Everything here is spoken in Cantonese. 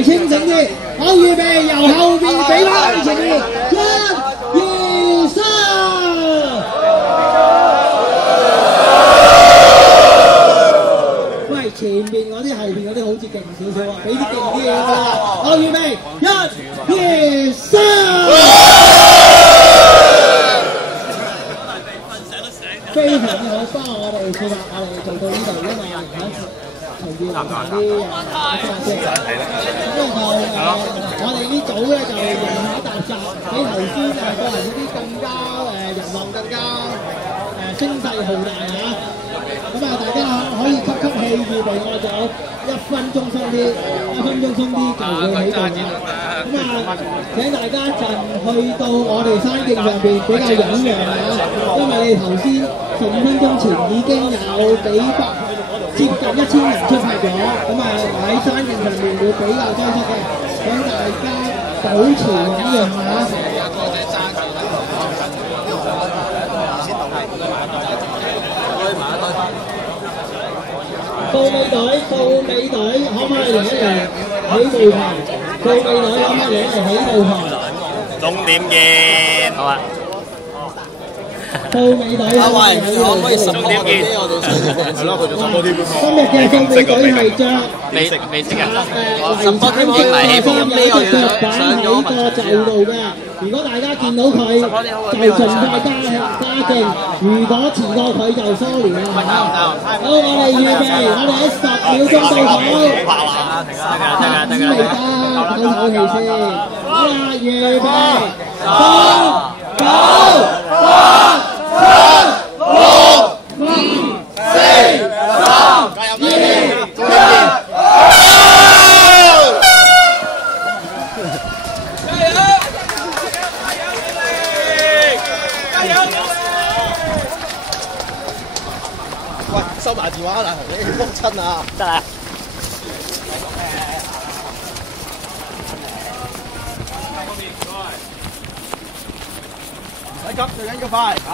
圍清醒啲。好，預備由後邊俾翻前面，1、2、3。喂，前面嗰啲後邊嗰啲好似勁少少啊，俾啲勁啲嘢我啦。好，預備1、2、3。非常之好，不過我哋算啦，我哋做到呢度，因為而家隨便揾啲即係咁咧我哋呢組咧就人馬沓雜，比頭先個人嗰啲更加人望更加聲勢浩大嚇。咁啊，大家可以吸氣，預備我哋就1分鐘鬆啲，1分鐘鬆啲就會喺度啦。咁啊，請大家一陣去到我哋山徑上邊比較隱揚嚇，因為你頭先15分鐘前已經有接近1000人出發咗，咁啊喺山徑上面會比較擠塞嘅，請大家保持隱揚嚇。到尾隊，可唔可以嚟一嚟起步牌？到尾隊可唔可以嚟一嚟起步牌？終點見，好啊！到尾隊啊！喂，可唔可以10點見？係咯，今日嘅到尾隊係着未識啊10點見嚟起步，有隻腳板喺個袖度嘅。如果大家見到佢，就盡快加勁；如果遲過佢就sorry啦嚇。好，我哋預備，我哋喺10秒鐘到手。未得，唞唞氣先。好啦，預備，10、9、8、7、6、5、4、3、2、1。喂，收埋電話啦，你幫親啊！得啦。唔使急，最緊要快啊！